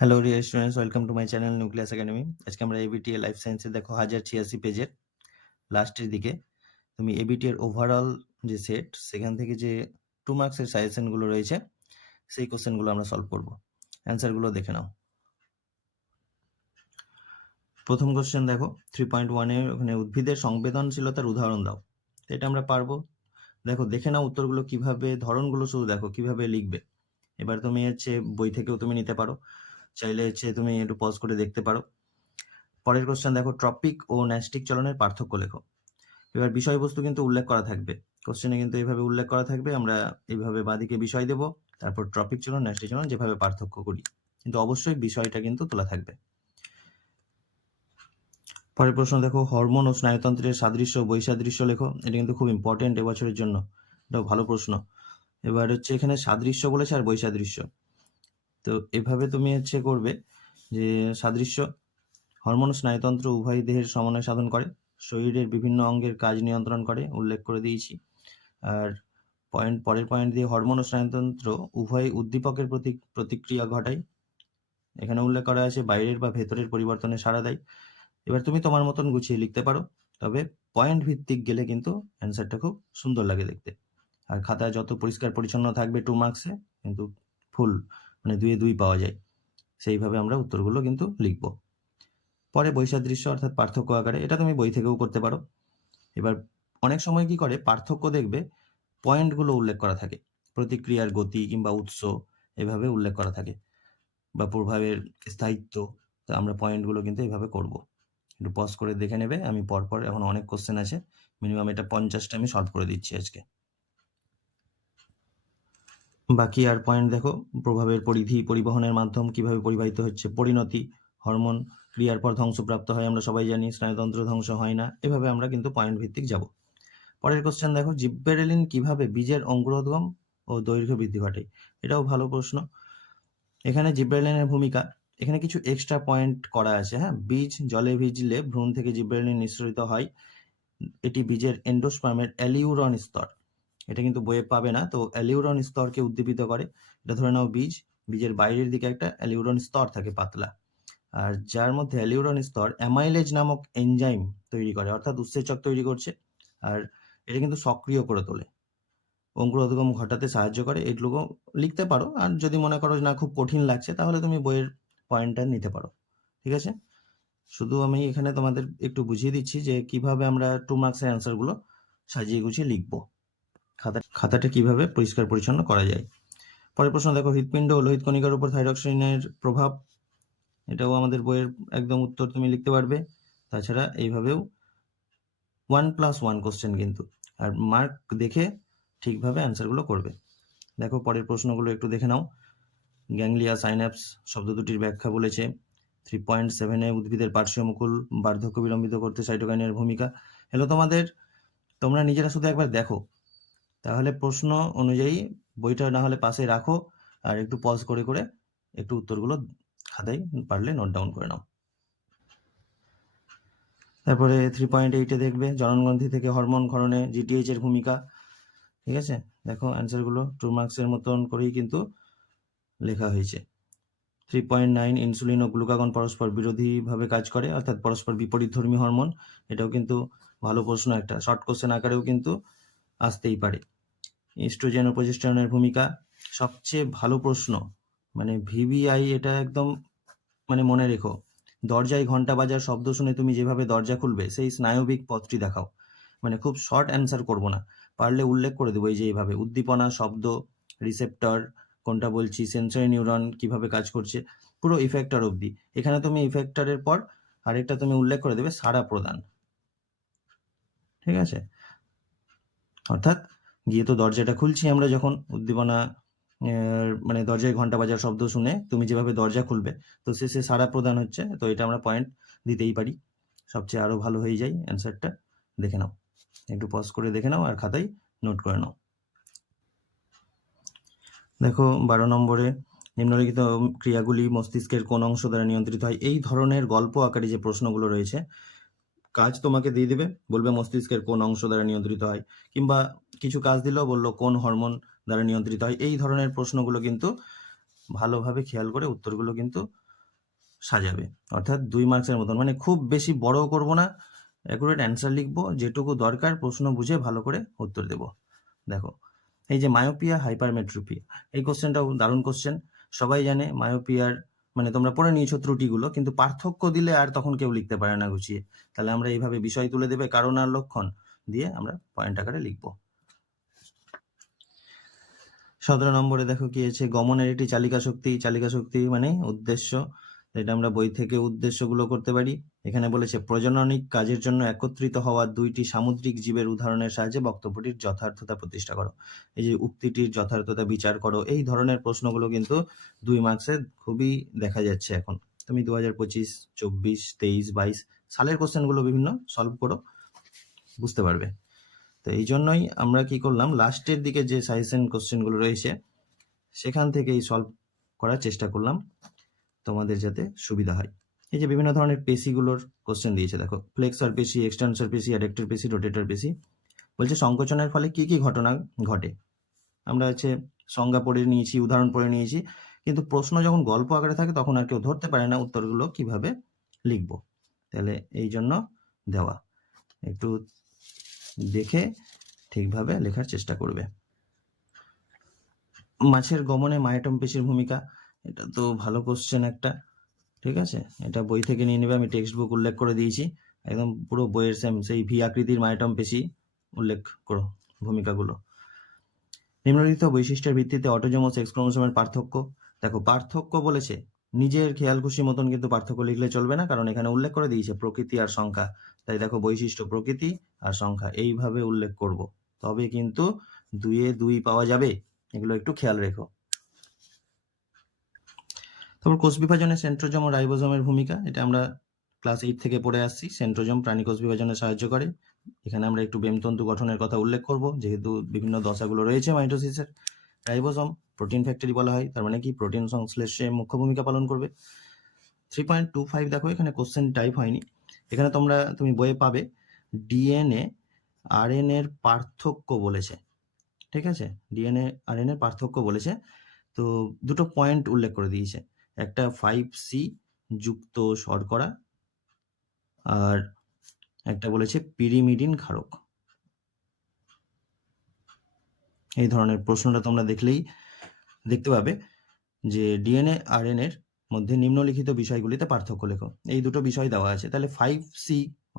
Hello dear students, welcome to my channel nucleus academy. আজকে আমরা ABTA life সায়েন্সে দেখো 1086 পেজের লাস্টের দিকে তুমি এবিটিএর ওভারঅল যে সেট, সেখান থেকে যে 2 মার্কসের সাজেশনগুলো রয়েছে সেই কোশ্চেনগুলো আমরা সলভ করব। অ্যান্সারগুলো দেখে নাও। প্রথম কোশ্চেন দেখো 3.1 এর ওখানে উদ্ভিদের সংবেদনশীলতার উদাহরণ দাও। তো এটা আমরা পারবো। দেখো দেখে নাও উত্তরগুলো কিভাবে, ধরনগুলো শুধু দেখো কিভাবে লিখবে। এবার তুমি হচ্ছে বই থেকেও তুমি নিতে পারো, চাইলে হচ্ছে তুমি একটু পজ করে দেখতে পারো। পরের কোশ্চেন দেখো, ট্রপিক ও ন্যাস্টিক চলনের পার্থক্য লেখো। এবার বিষয়বস্তু কিন্তু উল্লেখ করা থাকবে, কোশ্চেনে কিন্তু এইভাবে উল্লেখ করা থাকবে। আমরা এইভাবে বাঁদিকে বিষয় দেব, তারপর ট্রপিক চলন, ন্যাস্টিক চলন যেভাবে পার্থক্য করি, কিন্তু অবশ্যই বিষয়টা কিন্তু তোলা থাকবে। পরের প্রশ্ন দেখো, হরমোন ও স্নায়ুতন্ত্রের সাদৃশ্য ও বৈসাদৃশ্য লেখো। এটা কিন্তু খুব ইম্পর্টেন্ট এবছরের জন্য, এটাও ভালো প্রশ্ন। এবার হচ্ছে এখানে সাদৃশ্য বলেছে আর বৈসাদৃশ্য, তো এভাবে তুমি হচ্ছে করবে যে সাদৃশ্য, হরমোন স্নায়ুতন্ত্র উভয় দেহের সমন্বয় সাধন করে, শরীরের বিভিন্ন অঙ্গের কাজ নিয়ন্ত্রণ করে, উল্লেখ করে দিয়েছি। আর পরের পয়েন্ট দিয়ে হরমোন ও স্নায়ুতন্ত্র উভয় উদ্দীপকের প্রতি প্রতিক্রিয়া ঘটায়, এখানে উল্লেখ করা আছে বাইরের বা ভেতরের পরিবর্তনে সাড়া দেয়। এবার তুমি তোমার মতন গুছিয়ে লিখতে পারো, তবে পয়েন্ট ভিত্তিক গেলে কিন্তু অ্যান্সারটা খুব সুন্দর লাগে দেখতে। আর খাতায় যত পরিষ্কার পরিচ্ছন্ন থাকবে 2 মার্কসে কিন্তু ফুল মানে 2 এ 2 পাওয়া যায়, সেইভাবে আমরা উত্তরগুলো কিন্তু লিখব। পরে বৈসাদৃশ্য অর্থাৎ পার্থক্য আকারে, এটা তুমি বই থেকেও করতে পারো। এবার অনেক সময় কি করে, পার্থক্য দেখবে পয়েন্টগুলো উল্লেখ করা থাকে, প্রতিক্রিয়ার গতি কিংবা উৎস এভাবে উল্লেখ করা থাকে, বা প্রভাবের স্থায়িত্ব, তো আমরা পয়েন্টগুলো কিন্তু এইভাবে করব। একটু পজ করে দেখে নেবে, আমি পরপর এখন অনেক কোশ্চেন আছে, মিনিমাম এটা 50টা আমি সলভ করে দিচ্ছি আজকে। বাকি আর পয়েন্ট দেখো, প্রভাবের পরিধি, পরিবহনের মাধ্যম কিভাবে পরিবাহিত হচ্ছে, পরিণতি, হরমোন ক্রিয়ার পর ধ্বংসপ্রাপ্ত হয়, আমরা সবাই জানি স্নায়ুতন্ত্র ধ্বংস হয় না, এভাবে আমরা কিন্তু পয়েন্ট ভিত্তিক যাব। পরের কোশ্চেন দেখো, জিব্বেরেলিন কিভাবে বীজের অঙ্কুরোদ্গম ও দৈর্ঘ্য বৃদ্ধি ঘটায়। এটাও ভালো প্রশ্ন। এখানে জিব্রেলিনের ভূমিকা, এখানে কিছু এক্সট্রা পয়েন্ট করা আছে। হ্যাঁ, বীজ জলে ভিজলে ভ্রূণ থেকে জিব্রেলিন নিঃসরিত হয়, এটি বীজের এন্ডোস্পার্মের অ্যালিউরন স্তর, এটা কিন্তু বইয়ে পাবে না, তো অ্যালিউরন স্তরকে উদ্দীপিত করে। এটা ধরে নাও বীজের বাইরের দিকে একটা অ্যালিউরন স্তর থাকে পাতলা, আর যার মধ্যে অ্যালিউরন স্তর অ্যামাইলেজ নামক এনজাইম তৈরি করে, অর্থাৎ উৎসেচক তৈরি করছে, আর এটা কিন্তু সক্রিয় করে তোলে, অঙ্কুরোদ্গম ঘটাতে সাহায্য করে। এগুলো লিখতে পারো, আর যদি মনে করো না খুব কঠিন লাগছে তাহলে তুমি বইয়ের পয়েন্টটা নিতে পারো, ঠিক আছে। শুধু আমি এখানে তোমাদের একটু বুঝিয়ে দিচ্ছি যে কিভাবে আমরা 2 মার্কসের অ্যান্সারগুলো সাজিয়ে গুছিয়ে লিখবো, খাতাটা কিভাবে পরিষ্কার পরিচ্ছন্ন করা যায়। পরের প্রশ্ন দেখো, হৃৎপিণ্ড ও লোহিত কণিকার উপর থাইরক্সিনের প্রভাব, এটাও আমাদের বইয়ের একদম উত্তর তুমি লিখতে পারবে। তাছাড়া এইভাবেও 1+1 কোশ্চেন কিন্তু, আর মার্ক দেখে ঠিকভাবে অ্যান্সারগুলো করবে। দেখো পরের প্রশ্নগুলো একটু দেখে নাও। গ্যাংলিয়া সাইন্যাপস শব্দ দুটির ব্যাখ্যা বলেছে। 3.7 এ উদ্ভিদের পার্শ্বমুকুল বার্ধক্য বিলম্বিত করতে সাইটোকাইনের ভূমিকা। এগুলো তোমরা নিজেরা শুধু একবার দেখো, তাহলে প্রশ্ন অনুযায়ী বইটা না হলে পাশে রাখো, আর একটু পজ করে করে একটু উত্তরগুলো খাতায় পারলে নোট ডাউন করে নাও। তারপরে 3.8 এ দেখবে জননগ্রন্থি থেকে হরমোন ক্ষরণে জিটিএইচ এর ভূমিকা, ঠিক আছে। দেখো অ্যান্সারগুলো 2 মার্কসের মতন করেই কিন্তু লেখা হয়েছে। 3.9 ইনসুলিন ও গ্লুকাগন পরস্পর বিরোধীভাবে কাজ করে, অর্থাৎ পরস্পর বিপরীতধর্মী হরমোন, এটাও কিন্তু ভালো প্রশ্ন, একটা শর্ট কোশ্চেন আকারেও কিন্তু আসতেই পারে। ইস্ট্রোজেন ও প্রজেস্টেরনের ভূমিকা, সবচেয়ে ভালো প্রশ্ন, মানে ভিভিআই, এটা একদম মানে মনে রেখো, দরজায় ঘন্টা বাজার শব্দ শুনে তুমি যেভাবে দরজা খুলবে সেই স্নায়বিক পথটি দেখাও। মানে খুব শর্ট অ্যান্সার করব না, পারলে উল্লেখ করে দেবো, এই যে এইভাবে উদ্দীপনা, শব্দ, রিসেপ্টর কোনটা বলছি, সেন্সরি নিউরন কিভাবে কাজ করছে, পুরো ইফেক্টর অবধি। এখানে তুমি ইফেক্টরের পর আরেকটা তুমি উল্লেখ করে দেবে সাড়া প্রদান, ঠিক আছে। অর্থাৎ গিয়ে তো দরজাটা খুলছি আমরা যখন, উদ্দীপনা মানে দরজায় ঘন্টা বাজার শব্দ শুনে তুমি যেভাবে দরজা খুলবে, তো শেষে সাড়া প্রদান হচ্ছে, তো এটা আমরা পয়েন্ট দিতেই পারি, সবচেয়ে আরো ভালো হয়ে যায় অ্যান্সারটা। দেখে নাও, একটু পজ করে দেখে নাও আর খাতায় নোট করে নাও। দেখো 12 নম্বরে, নিম্নলিখিত ক্রিয়াগুলি মস্তিষ্কের কোন অংশ দ্বারা নিয়ন্ত্রিত হয়। এই ধরনের গল্প আকারে যে প্রশ্নগুলো রয়েছে, কাজ তোমাকে দিয়ে দেবে, বলবে মস্তিষ্কের কোন অংশ দ্বারা নিয়ন্ত্রিত হয়, কিংবা কিছু কাজ দিলেও বললো কোন হরমোন দ্বারা নিয়ন্ত্রিত হয়। এই ধরনের প্রশ্নগুলো কিন্তু ভালোভাবে খেয়াল করে উত্তরগুলো কিন্তু সাজাবে, অর্থাৎ 2 মার্কসের মতন, মানে খুব বেশি বড় করব না, অ্যাকুরেট অ্যান্সার লিখবো, যেটুকু দরকার প্রশ্ন বুঝে ভালো করে উত্তর দেব। দেখো এই যে মায়োপিয়া হাইপারমেট্রোপিয়া, এই কোশ্চেনটাও দারুণ কোশ্চেন। সবাই জানে মায়োপিয়ার মানে তোমরা পড়ে নিয়েছো ত্রুটিগুলো, কিন্তু পার্থক্য দিলে আর তখন কেউ লিখতে পারে না গুছিয়ে। তাহলে আমরা এইভাবে বিষয় তুলে দেবে, কারণ আর লক্ষণ দিয়ে আমরা পয়েন্ট আকারে লিখবো। 17 নম্বরে দেখো কি আছে, গমনের একটি চালিকা শক্তি। চালিকা শক্তি মানে উদ্দেশ্য, এটা আমরা বই থেকে উদ্দেশ্যগুলো করতে পারি। এখানে বলেছে প্রজননিক কাজের জন্য একত্রিত হওয়া 2টি সামুদ্রিক জীবের উদাহরণের সাহায্যে বক্তব্যটির যথার্থতা প্রতিষ্ঠা করো। এই যে উক্তিটির যথার্থতা বিচার করো, এই ধরনের প্রশ্নগুলো কিন্তু 2 মার্কসে খুবই দেখা যাচ্ছে এখন। তুমি 2025, 24, 23, 22 সালের কোশ্চেনগুলো বিভিন্ন সলভ করো, বুঝতে পারবে। তো এই জন্যই আমরা কি করলাম, লাস্টের দিকে যে সাজেশন কোশ্চেনগুলো রয়েছে সেখান থেকেই সলভ করার চেষ্টা করলাম, তোমাদের যাতে সুবিধা হয়। এই যে বিভিন্ন ধরনের পেশিগুলোর কোশ্চেন দিয়েছে, দেখো ফ্লেক্সর পেশি, এক্সটেন্সর পেশি, অ্যাডেক্টর পেশি, রোটেটর পেশি। বলছে সংকোচনের ফলে কি কি ঘটনা ঘটে। আমরা হচ্ছে সংজ্ঞা পড়ে নিয়েছি, উদাহরণ পড়ে নিয়েছি, কিন্তু প্রশ্ন যখন গল্প আকারে থাকে তখন আর কেউ ধরতে পারে না উত্তরগুলো কিভাবে লিখবো। তাহলে এই জন্য দেওয়া, একটু দেখে ঠিকভাবে লেখার চেষ্টা করবে। মাছের গমনে মায়োটম পেশির ভূমিকা, এটা তো ভালো কোশ্চেন একটা, ঠিক আছে, এটা বই থেকে নিয়ে নেবে, আমি টেক্সট বুক উল্লেখ করে দিয়েছি, একদম পুরো বইয়ের সেম সেই ভি আকৃতির মায়োটম পেশি উল্লেখ করো ভূমিকাগুলো। নিম্নলিখিত বৈশিষ্ট্যের ভিত্তিতে অটোজোমাস সেক্স ক্রোমোসোমের পার্থক্য। দেখো পার্থক্য বলেছে, নিজের খেয়াল খুশি মতন কিন্তু পার্থক্য লিখলে চলবে না, কারণ এখানে উল্লেখ করে দিয়েছে প্রকৃতি আর সংখ্যা। তাই দেখো বৈশিষ্ট্য প্রকৃতি আর সংখ্যা এইভাবে উল্লেখ করব, তবে কিন্তু 2-এ 2 পাওয়া যাবে, এগুলো একটু খেয়াল রেখো। তারপর কোষ বিভাজনে সেন্ট্রোজোম ও রাইবোজোমের ভূমিকা, এটা আমরা ক্লাস 8 থেকে পড়ে আসছি। সেন্ট্রোজোম প্রাণী কোষ বিভাজনে সাহায্য করে। এখানে আমরা একটু বেমতন্তু গঠনের কথা উল্লেখ করব, যেহেতু বিভিন্ন দশাগুলো রয়েছে মাইটোসিসের। রাইবোজোম প্রোটিন ফ্যাক্টরি বলা হয়, তার মানে কি প্রোটিন সংশ্লেষে মুখ্য ভূমিকা পালন করবে। 3.25 দেখো এখানে কোশ্চেন টাইপ হয়নি, এখানে তুমি বইয়ে পাবে ডিএনএ আরএনএ এর পার্থক্য বলেছে, ঠিক আছে, ডিএনএ আরএনএ এর পার্থক্য বলেছে। তো দুটো পয়েন্ট উল্লেখ করে দিয়েছে, একটা 5C যুক্ত শর্করা আর একটা বলেছে পিরিমিডিন ক্ষারক। এই ধরনের প্রশ্নটা তোমরা দেখলেই দেখতে পাবে যে ডিএনএ আরএনএ এর মধ্যে নিম্নলিখিত বিষয়গুলিতে পার্থক্য লেখো। এই দুটো বিষয় দেওয়া আছে, তাহলে 5C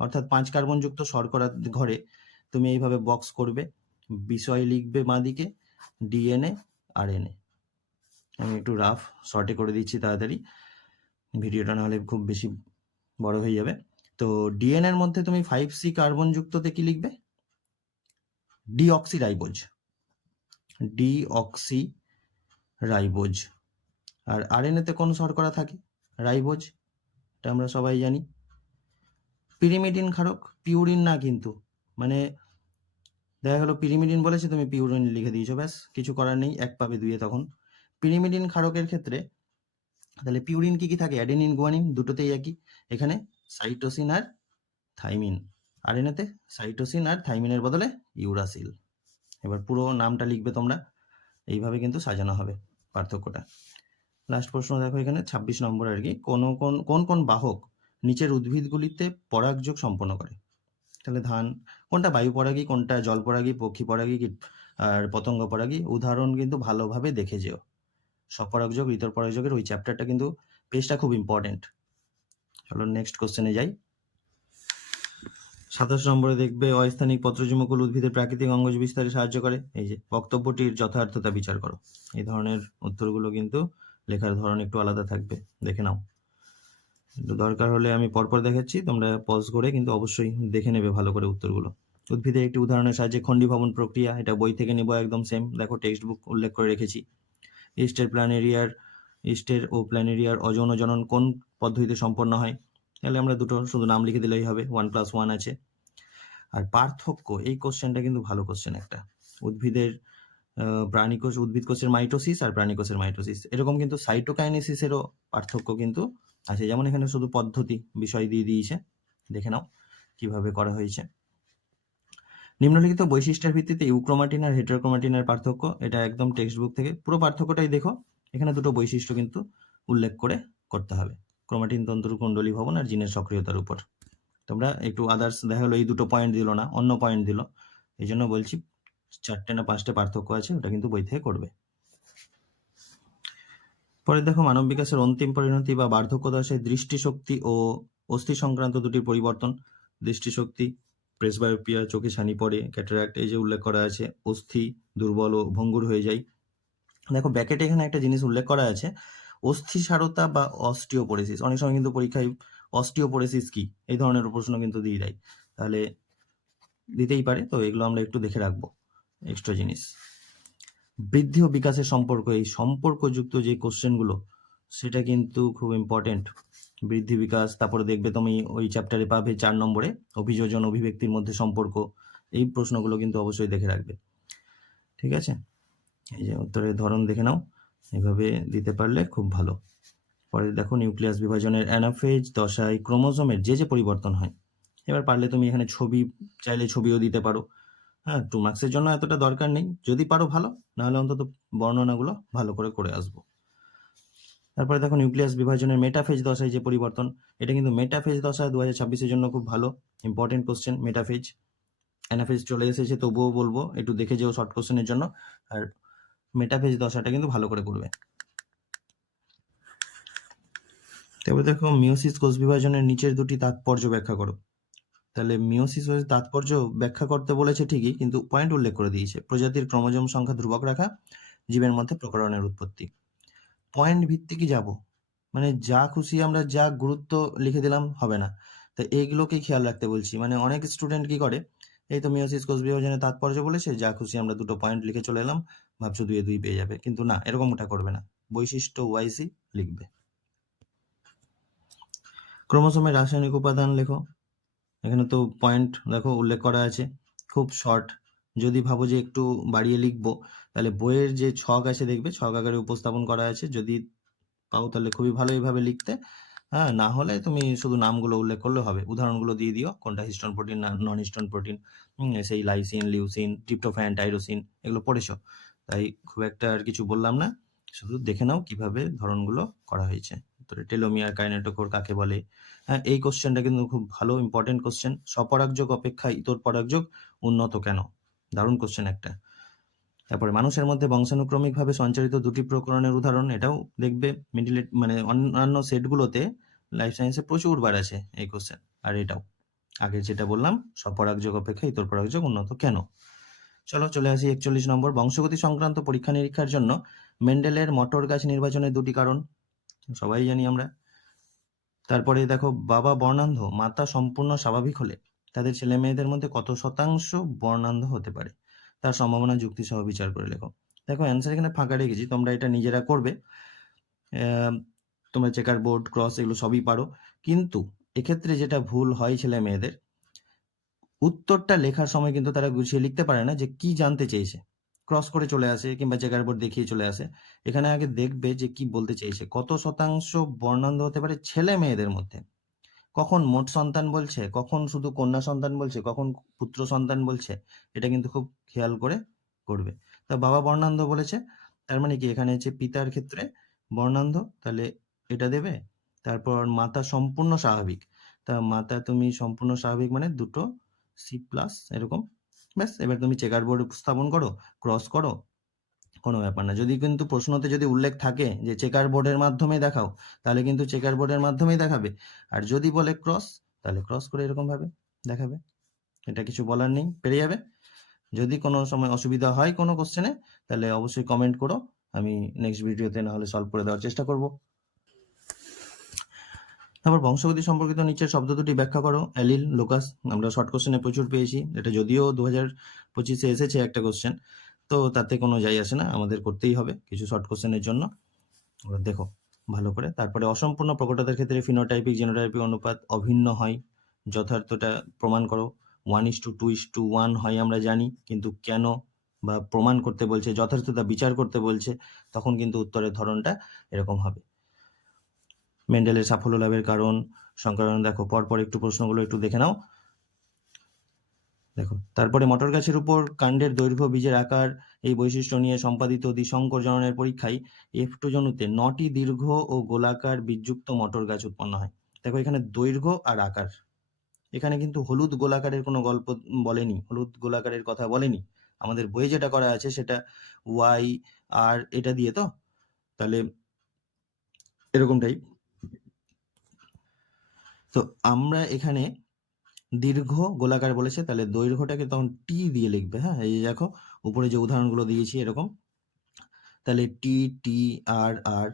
অর্থাৎ 5 কার্বনযুক্ত শর্করা ঘরে তুমি এইভাবে বক্স করবে, বিষয় লিখবে বাঁদিকে ডিএনএ আরএনএ। আমি একটু রাফ শর্টে করে দিচ্ছি তাড়াতাড়ি, ভিডিওটা নাহলে খুব বেশি বড় হয়ে যাবে। তো ডিএনএ এর মধ্যে তুমি 5C কার্বন যুক্ততে কি লিখবে, ডিঅক্সি রাইবোজ, ডিঅক্সি রাইবোজ। আর আরএনএ তে কোন শর্করা থাকে, রাইবোজ, এটা আমরা সবাই জানি। পিরিমিডিন ক্ষারক, পিউরিন না কিন্তু, মানে দেখা গেল পিরিমিডিন বলেছে তুমি পিউরিন লিখে দিয়েছো, ব্যাস কিছু করার নেই, 1 পাবে 2-এ তখন। পিরিমিডিন ক্ষারকের ক্ষেত্রে তাহলে পিউরিন কি কি থাকে, অ্যাডেনিন গুয়ানিন দুটোতেই একই, এখানে সাইটোসিন আর থাইমিন, আরএনএতে সাইটোসিন আর থাইমিনের বদলে ইউরাসিল। এবার পুরো নামটা লিখবে তোমরা, এইভাবে কিন্তু সাজানো হবে পার্থক্যটা। লাস্ট প্রশ্ন দেখো এখানে 26 নম্বর আর কি, কোন কোন বাহক নিচের উদ্ভিদগুলিতে পরাগযোগ সম্পন্ন করে। তাহলে ধান, কোনটা বায়ু পরাগী, কোনটা জল পরাগী, পক্ষী পরাগী আর পতঙ্গ পরাগী, উদাহরণ কিন্তু ভালোভাবে দেখে যেও। স্বপরাগযোগ, ঋতপরাগযোগের ওই চ্যাপ্টারটা কিন্তু পেজটা খুব ইম্পর্টেন্ট। চলো নেক্সট কোশ্চেনে যাই। 27 নম্বরে দেখবে অস্থানিক পত্রযুমকুল উদ্ভিদের প্রাকৃতিক অঙ্গজ বিস্তারে সাহায্য করে। এই যে বক্তব্যটির যথার্থতা বিচার করো। এই ধরনের উত্তরগুলো কিন্তু লেখার ধরন একটু আলাদা থাকবে, দেখে নাও। একটু দরকার হলে আমি পরপর দেখাচ্ছি, তোমরা পজ করে কিন্তু অবশ্যই দেখে নেবে ভালো করে উত্তরগুলো। উদ্ভিদের একটি উদাহরণের সাহায্যে খণ্ডীভবন প্রক্রিয়া, এটা বই থেকে নেব একদম সেম, দেখো টেক্সট বুক উল্লেখ করে রেখেছি। ইস্টের ও প্ল্যানেরিয়ার অযৌন জনন কোন পদ্ধতিতে সম্পন্ন হয়, তাহলে আমরা দুটো শুধু নাম লিখে দিলেই হবে, 1+1 আছে। আর পার্থক্য, এই কোশ্চেনটা কিন্তু ভালো কোশ্চেন একটা, উদ্ভিদের প্রাণীকোষ, উদ্ভিদ কোষের মাইটোসিস আর প্রাণীকোষের মাইটোসিস, এরকম কিন্তু সাইটোকাইনেসিসেরও পার্থক্য কিন্তু আছে, যেমন এখানে শুধু পদ্ধতি বিষয় দিয়ে দিয়েছে, দেখে নাও কিভাবে করা হয়েছে। নিম্নলিখিত বৈশিষ্ট্যের ভিত্তিতে ইউক্রোমাটিন আর হেটেরোক্রোমাটিনের পার্থক্য, এটা একদম টেক্সট বুক থেকে পুরো পার্থক্যটাই দেখো, এখানে দুটো বৈশিষ্ট্য কিন্তু উল্লেখ করে করতে হবে, ক্রোমাটিন তন্তুর কুণ্ডলী ভবন আর জিনের সক্রিয়তার উপর। তোমরা একটু আদার্স দেখা হলো এই দুটো পয়েন্ট দিল না, অন্য পয়েন্ট দিল, এই জন্য বলছি 4টে না 5টে পার্থক্য আছে, ওটা কিন্তু বই থেকে করবে। পরে দেখো মানব বিকাশের অন্তিম পরিণতি বা বার্ধক্য দশায় দৃষ্টিশক্তি ও অস্থি সংক্রান্ত দুটির পরিবর্তন। দৃষ্টিশক্তি, প্রেসবায়োপিয়া, চোখে ছানি পড়ে, ক্যাটারাক্ট, এই যে উল্লেখ করা আছে, অস্থি দুর্বল ও ভঙ্গুর হয়ে যায়। দেখো ব্যাকেটে এখানে একটা জিনিস উল্লেখ করা আছে, অস্থিসারতা বা অস্টিওপোরোসিস। অনেক সময় কিন্তু পরীক্ষায় অস্টিওপোরোসিস কি এই ধরনের প্রশ্ন কিন্তু দিয়ে দেয়, তাহলে দিতেই পারে, তো এগুলো আমরা একটু দেখে রাখবো এক্সট্রা জিনিস। বৃদ্ধি ও বিকাশের সম্পর্ক, এই সম্পর্কযুক্ত যে কোশ্চেনগুলো সেটা কিন্তু খুব ইম্পর্টেন্ট। বৃদ্ধি বিকাশ, তারপরে দেখবে তুমি ওই চ্যাপ্টারে পাবে 4 নম্বরে অভিযোজন অভিব্যক্তির মধ্যে সম্পর্ক, এই প্রশ্নগুলো কিন্তু অবশ্যই দেখে রাখবে, ঠিক আছে। এই যে উত্তরের ধরন দেখে নাও, এভাবে দিতে পারলে খুব ভালো। পরে দেখো নিউক্লিয়াস বিভাজনের অ্যানাফেজ দশায় ক্রোমোজোমের যে পরিবর্তন হয়, এবার পারলে তুমি এখানে ছবি চাইলে ছবিও দিতে পারো, হ্যাঁ 2 মার্কসের জন্য এতটা দরকার নেই, যদি পারো ভালো, নাহলে অন্তত বর্ণনাগুলো ভালো করে আসবো। তারপরে দেখো নিউক্লিয়াস বিভাজনের মেটাফেজ দশায় যে পরিবর্তন, এটা কিন্তু মেটাফেজ দশা 2026-এর জন্য খুব ভালো ইম্পর্টেন্ট কোশ্চেন। মেটাফেজ, অ্যানাফেজ চলে এসেছে তবুও বলবো একটু দেখে যেও শর্ট কোশ্চেনের জন্য, আর মেটাফেজ দশাটা কিন্তু ভালো করে করবে। তারপরে দেখো মিওসিস কোষ বিভাজনের নিচের দুটি তাৎপর্য ব্যাখ্যা করো। তাহলে মিওসিস তাৎপর্য ব্যাখ্যা করতে বলেছে ঠিকই, কিন্তু পয়েন্ট উল্লেখ করে দিয়েছে, প্রজাতির ক্রোমোজোম সংখ্যা ধ্রুবক রাখা, জীবের মধ্যে প্রকরণের উৎপত্তি। পয়েন্ট ভিত্তিকই যাব, মানে যা খুশি আমরা যা গুরুত্ব লিখে দিলাম হবে না, তো এইগুলোকেই খেয়াল রাখতে বলছি। মানে অনেক স্টুডেন্ট কি করে, এই তো মিওসিস কোষ বিভাজনের তাৎপর্য বলেছে, যা খুশি আমরা দুটো পয়েন্ট লিখে চলে এলাম, ভাবছো 2 এ 2 পেয়ে যাবে, কিন্তু না, এরকমটা করবে না, বৈশিষ্ট্য ওয়াইসই লিখবে। ক্রোমোসোমের রাসায়নিক উপাদান লেখো, এখানে তো পয়েন্ট দেখো উল্লেখ করা আছে, খুব শর্ট। যদি ভাবো যে একটু বাড়িয়ে লিখবো, তাহলে বইয়ের যে ছক আছে দেখবে, ছক আকারে উপস্থাপন করা আছে, যদি পাও তাহলে খুবই ভালো এইভাবে লিখতে, হ্যাঁ না হলে তুমি শুধু নামগুলো উল্লেখ করলে হবে, উদাহরণগুলো দিয়ে দিও, কোনটা হিস্টোন প্রোটিন না নন হিস্টোন প্রোটিন, সেই লাইসিন, লিউসিন, ট্রিপ্টোফ্যান, টাইরোসিন, এগুলো পড়েছো, তাই খুব একটা আর কিছু বললাম না, শুধু দেখে নাও কিভাবে ধরনগুলো করা হয়েছে। টেলোমিয়ার, কাইনেটোকোর কাকে বলে, হ্যাঁ এই কোশ্চেনটা কিন্তু খুব ভালো ইম্পর্টেন্ট কোশ্চেন। স্বপরাগযোগ অপেক্ষা ইতর পরাগযোগ উন্নত কেন, দারুণ কোশ্চেন একটা। তারপরে মানুষের মধ্যে বংশানুক্রমিকভাবে সঞ্চারিত দুটি প্রকরণের উদাহরণ, এটাও দেখবে মিডিলেট মানে অন্যান্য সেটগুলোতে লাইফ সায়েন্সে প্রচুর বার আছে এই কোশ্চেন। আর এটাও আগে যেটা বললাম, স্বপরাগযোগ অপেক্ষা ইতর পরাগযোগ উন্নত কেন। চলো চলে আসি 41 নম্বর, বংশগতি সংক্রান্ত পরীক্ষা নিরীক্ষার জন্য মেন্ডেলের মটর গাছ নির্বাচনের দুটি কারণ, সবাই জানি আমরা। তারপরে দেখো বাবা বর্ণান্ধ মাতা সম্পূর্ণ স্বাভাবিক হলে তাদের ছেলে মেয়েদের মধ্যে কত শতাংশ বর্ণান্ধ হতে পারে, তার সম্ভাবনা যুক্তি সহ বিচার করে লেখো। দেখো অ্যান্সার এখানে ফাঁকা রেখেছি, তোমরা এটা নিজেরা করবে, তোমরা চেকার বোর্ড, ক্রস এগুলো সবই পারো, কিন্তু এক্ষেত্রে যেটা ভুল হয় ছেলে মেয়েদের, উত্তরটা লেখার সময় কিন্তু তারা গুছিয়ে লিখতে পারে না যে কি জানতে চেয়েছে, ক্রস করে চলে আসে কিংবা চেকার বোর্ড দেখিয়ে চলে আসে। এখানে আগে দেখবে যে কি বলতে চেয়েছে, কত শতাংশ বর্ণান্ধ হতে পারে ছেলে মেয়েদের মধ্যে, কখন মোট সন্তান বলছে, কখন শুধু কন্যা সন্তান বলছে, কখন পুত্র সন্তান বলছে, এটা কিন্তু খুব খেয়াল করে করবে। তা বাবা বর্ণান্ধ বলেছে, তার মানে কি এখানে হচ্ছে পিতার ক্ষেত্রে বর্ণান্ধ, তাহলে এটা দেবে। তারপর মাতা সম্পূর্ণ স্বাভাবিক, তা মাতা তুমি সম্পূর্ণ স্বাভাবিক মানে দুটো C+ এরকম, ব্যাস। এবার তুমি চেকার বোর্ড উপস্থাপন করো, ক্রস করো, কোনো ব্যাপার না। যদি কিন্তু প্রশ্নতে যদি উল্লেখ থাকে যে চেকার বোর্ডের মাধ্যমে দেখাও, তাহলে কিন্তু চেকার বোর্ডের মাধ্যমেই দেখাবে, আর যদি বলে ক্রস, তাহলে ক্রস করে এরকম ভাবে দেখাবে, এটা কিছু বলার নেই, পেরে যাবে। যদি কোনো সময় অসুবিধা হয় কোনো কোশ্চেনে, তাহলে অবশ্যই কমেন্ট করো, আমি নেক্সট ভিডিওতে না হলে সলভ করে দেওয়ার চেষ্টা করব। তারপর বংশগতি সম্পর্কিত নিচের শব্দ দুটি ব্যাখ্যা করো। অ্যালিল, লোকাস, আমরা শর্ট কোশ্চেনে প্রচুর পেয়েছি, এটা যদিও 2025-এ এসেছে একটা কোশ্চেন, তো তাতে কোনো যাই আসে না, আমাদের করতেই হবে কিছু শর্ট কোশ্চেনের জন্য, দেখো ভালো করে। তারপরে অসম্পূর্ণ প্রকটতার ক্ষেত্রে ফিনোটাইপিক জিনোটাইপিক অনুপাত অভিন্ন হয়, যথার্থটা প্রমাণ করো। 1:2:1 হয় আমরা জানি, কিন্তু কেন বা প্রমাণ করতে বলছে, যথার্থতা বিচার করতে বলছে, তখন কিন্তু উত্তরের ধরনটা এরকম হবে। মেন্ডেলের সাফল্য লাভের কারণ সংকলন, দেখো পরপর একটু প্রশ্নগুলো একটু দেখে নাও। দেখো তারপরে মটর গাছের উপর কাণ্ডের দৈর্ঘ্য, বীজের আকার এই বৈশিষ্ট্য নিয়ে সম্পাদিত দ্বিসংকর জননের পরীক্ষায় F2 জনুতে 9টি দীর্ঘ ও গোলাকার বীজযুক্ত মটর গাছ উৎপন্ন হয়। দেখো এখানে দৈর্ঘ্য আর আকার, এখানে কিন্তু হলুদ গোলাকারের কোনো গল্প বলেনি, হলুদ গোলাকারের কথা বলেনি। আমাদের বইয়ে যেটা করা আছে সেটা ওয়াই আর এটা দিয়ে, তো তাহলে এরকম টাইপ। তো আমরা এখানে দীর্ঘ গোলাকার বলেছে, তাহলে দৈর্ঘ্যটাকে তখন টি দিয়ে লিখবে। হ্যাঁ, এই যে দেখো উপরে যে উদাহরণগুলো দিয়েছি এরকম, তাহলে টি টি আর আর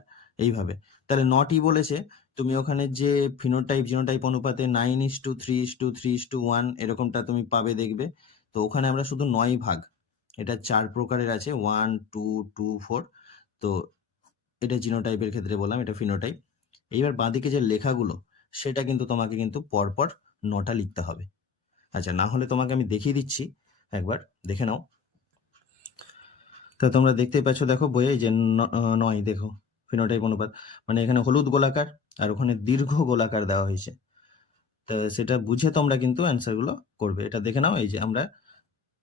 এইভাবে। তাহলে 9টি বলেছে, তুমি ওখানে যে ফিনোটাইপ জিনোটাইপ অনুপাতে 9:3:3:1 এরকমটা তুমি পাবে, দেখবে। তো ওখানে আমরা শুধু 9 ভাগ, এটা 4 প্রকারের আছে, 1 2 2 4। তো এটা জিনোটাইপের ক্ষেত্রে বললাম, এটা ফিনোটাইপ। এইবার বাঁদিকে যে লেখাগুলো সেটা কিন্তু তোমাকে কিন্তু পরপর 9টা লিখতে হবে। আচ্ছা, না হলে তোমাকে আমি দেখিয়ে দিচ্ছি, একবার দেখে নাও। তা তোমরা দেখতেই পাচ্ছ, দেখো বইয়ে যে 9 দেখো ফিনোটাইপ অনুপাত, মানে এখানে হলুদ গোলাকার আর ওখানে দীর্ঘ গোলাকার দেওয়া হয়েছে। তা সেটা বুঝে তোমরা কিন্তু অ্যান্সারগুলো করবে। এটা দেখে নাও, এই যে আমরা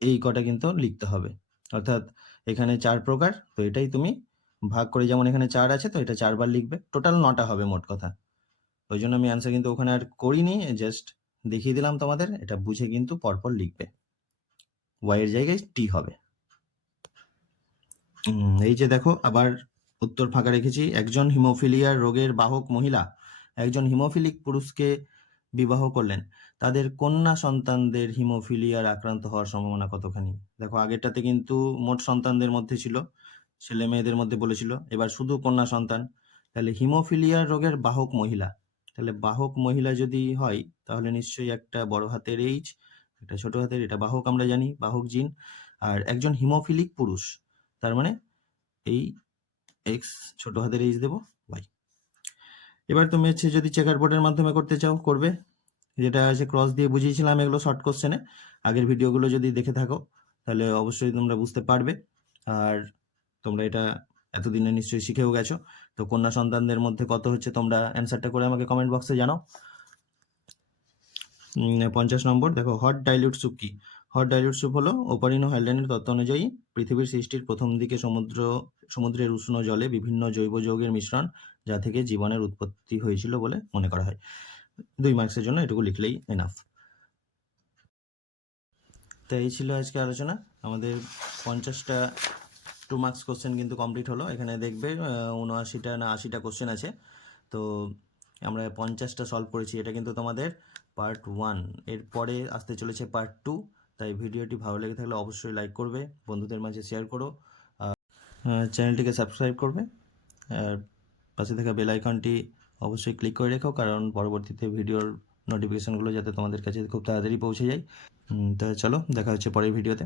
এই কটা কিন্তু লিখতে হবে, অর্থাৎ এখানে 4 প্রকার, তো এটাই তুমি ভাগ করে, যেমন এখানে 4 আছে তো এটা 4 বার লিখবে, টোটাল 9টা হবে মোট কথা। ওই জন্য আমি অ্যান্সার কিন্তু ওখানে আর করিনি, জাস্ট দেখিয়ে দিলাম তোমাদের, এটা বুঝে কিন্তু পরপর লিখবে। ওয়াই এর জায়গায় টি হবে। এই যে দেখো আবার উত্তর ফাঁকা রেখেছি। একজন হিমোফিলিয়ার রোগের বাহক মহিলা একজন হিমোফিলিক পুরুষকে বিবাহ করলেন, তাদের কন্যা সন্তানদের হিমোফিলিয়ার আক্রান্ত হওয়ার সম্ভাবনা কতখানি? দেখো আগেরটাতে কিন্তু মোট সন্তানদের মধ্যে ছিল, ছেলে মেয়েদের মধ্যে বলেছিল, এবার শুধু কন্যা সন্তান। তাহলে হিমোফিলিয়ার রোগের বাহক মহিলা, তাহলে বাহক মহিলা যদি হয় তাহলে নিশ্চয়ই একটা বড় হাতের এইচ, একটা ছোট হাতের, এটা বাহক আমরা জানি, বাহক জিন। আর একজন হিমোফিলিক পুরুষ, তার মানে এই এক্স ছোট হাতের এইচ দেবো, ওয়াই। এবার তুমি হচ্ছে যদি চেকার বোর্ডের মাধ্যমে করতে চাও করবে, যেটা আছে ক্রস দিয়ে বুঝিয়েছিলাম এগুলো শর্ট কোশ্চেনে, আগের ভিডিওগুলো যদি দেখে থাকো তাহলে অবশ্যই তোমরা বুঝতে পারবে। আর তোমরা এটা এতদিনে নিশ্চয়ই শিখেও গেছো। তো কন্যা সন্তানদের মধ্যে কত হচ্ছে তোমরা অ্যান্সারটা করে আমাকে কমেন্ট বক্সে জানাও। 50 নম্বর দেখো, হট ডাইলিউট স্যুপ কি? হট ডাইলিউট স্যুপ হলো ওপারিনো হাইল্যান্ডের তত্ত্ব অনুযায়ী পৃথিবীর সৃষ্টির প্রথম দিকে সমুদ্রের উষ্ণ জলে বিভিন্ন জৈব যৌগের মিশ্রণ, যা থেকে জীবনের উৎপত্তি হয়েছিল বলে মনে করা হয়। 2 মার্কসের জন্য এটুকু লিখলেই এনাফ। তো এই ছিল আজকে আলোচনা। আমাদের 50টা 2 মার্কস কোশ্চেন কিন্তু কমপ্লিট হলো। এখানে দেখবে 79টা না 80টা কোশ্চেন আছে। তো আমরা 50টা সলভ করেছি। এটা কিন্তু তোমাদের পার্ট 1, এরপরে আসতে চলেছে পার্ট 2। তাই ভিডিওটি ভালো লেগে থাকলে অবশ্যই লাইক করবে, বন্ধুদের মাঝে শেয়ার করো, চ্যানেলটিকে সাবস্ক্রাইব করবে, আর পাশে থাকা বেল আইকনটি অবশ্যই ক্লিক করে রেখো, কারণ পরবর্তীতে ভিডিওর নোটিফিকেশনগুলো যাতে তোমাদের কাছে খুব তাড়াতাড়ি পৌঁছে যায়। তো চলো, দেখা হচ্ছে পরের ভিডিওতে।